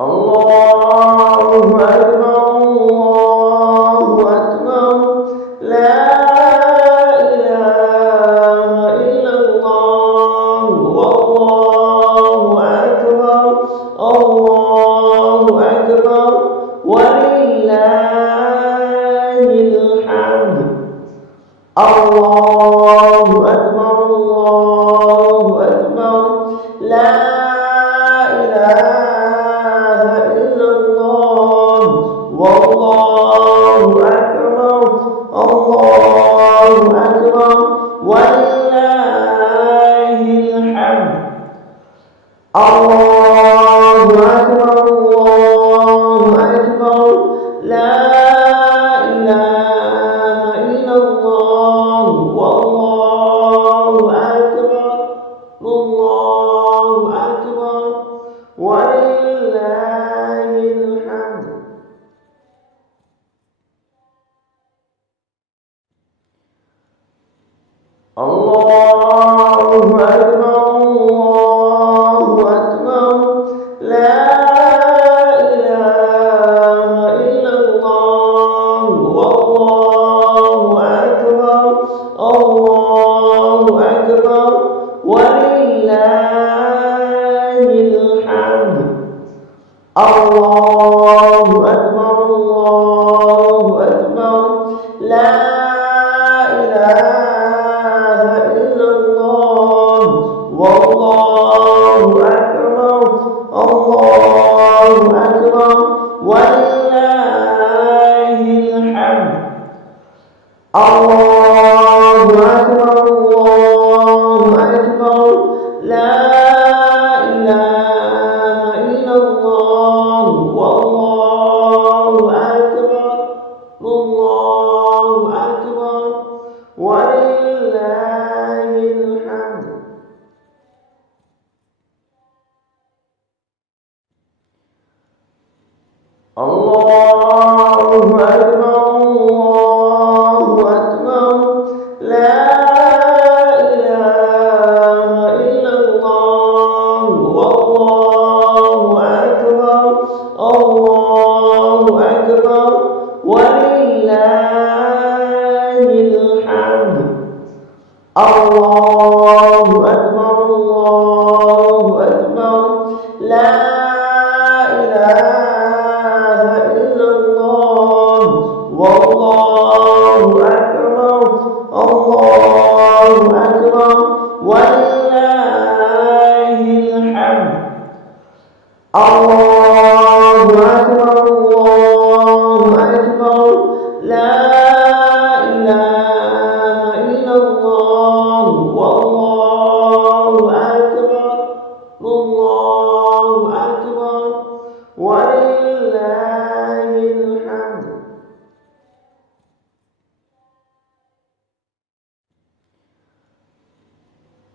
Allahu Akbar, Allahu Akbar, la ilaha illallah, wallahu akbar, Allahu akbar, walillahil hamd. Allahu akbar, Allahu akbar, la ilaha illallah, wallahu akbar, Allahu akbar, walillahil hamd. Allahu akbar, Allahu akbar, la ilaha illallah, wallahu akbar, Allahu akbar, walillahil hamd. Allahu akbar, Allahu akbar, la ilaha illallah, wallahu akbar, Allahu akbar, walillahil hamd. Allahu akbar, Allahu akbar, la ilaha illallah, wallahu akbar, Allahu akbar, walillahil hamd. Allahu akbar, Allahu akbar, la ilaha illallah, wallahu akbar, Allahu akbar, walillahil hamd. Allahu akbar, Allahu akbar, la ilaha illallah, wallahu akbar, Allahu akbar, walillahil hamd. Allahu akbar, Allahu akbar, la ilaha illallah, wallahu akbar, Allahu akbar, walillahil hamd. Allahu akbar, Allahu akbar, la ilaha illallah, wallahu akbar, Allahu akbar, walillahil hamd.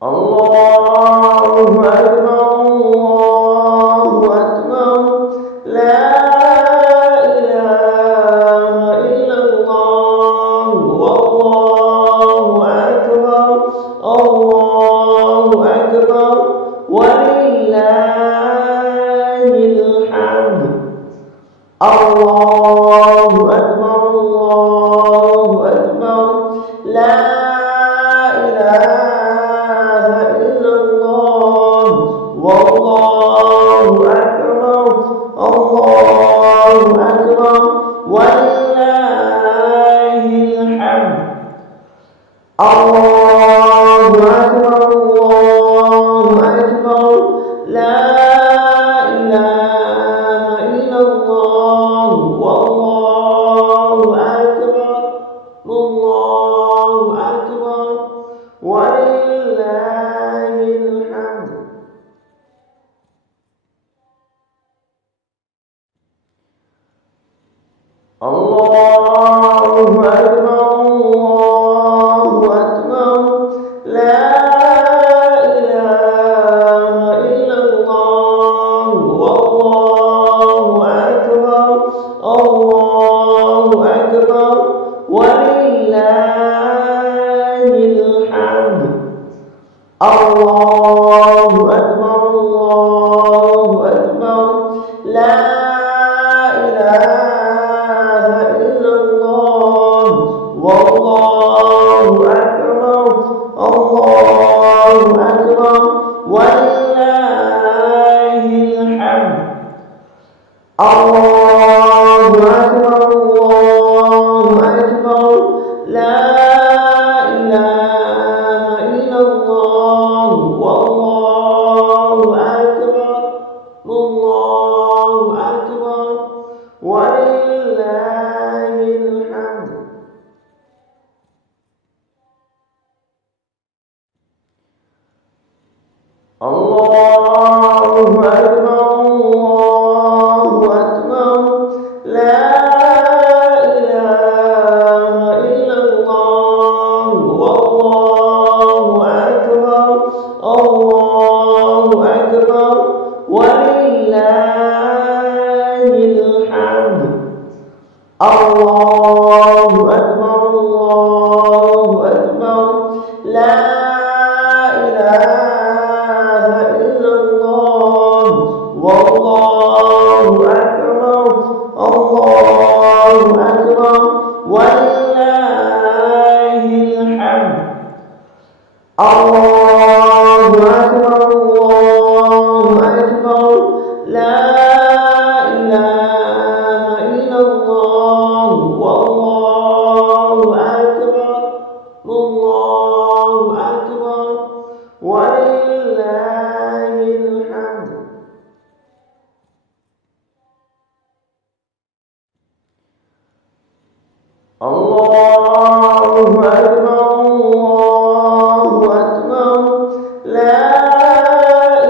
Allahu akbar, Allahu akbar, la ilaha illallah, wallahu akbar, Allahu akbar, walillahil hamd. Allahu akbar, Allahu akbar, la ilaha illallah, wallahu akbar, Allahu akbar, walillahil hamd. Allahu akbar, Allahu akbar, la ilaha illallah, wallahu akbar, Allahu akbar, walillahil hamd. Allahu akbar, Allahu akbar, la ilaha illallah, wallahu akbar, Allahu akbar, walillahil hamd. Allahu akbar, Allahu akbar, la Allahu Akbar, Allahu Akbar, la ilaha illallah, wallahu akbar, Allahu akbar, walillahil hamd. Allahu akbar, Allahu akbar, la ilaha illallah, wallahu akbar, Allahu akbar, walillahil hamd. Allahu akbar, Allahu akbar, la ilaha illallah, wallahu akbar, Allahu akbar, walillahil hamd. Allahu akbar, Allahu akbar, la ilaha illallah, wallahu akbar, Allahu akbar, walillahil hamd. Allahu akbar, Allahu akbar, la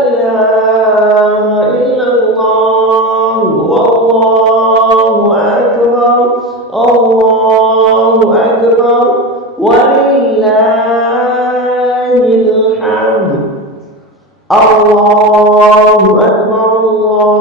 ilaha illallah, wallahu akbar, Allahu akbar, walillahil hamd. Allahu akbar, Allahu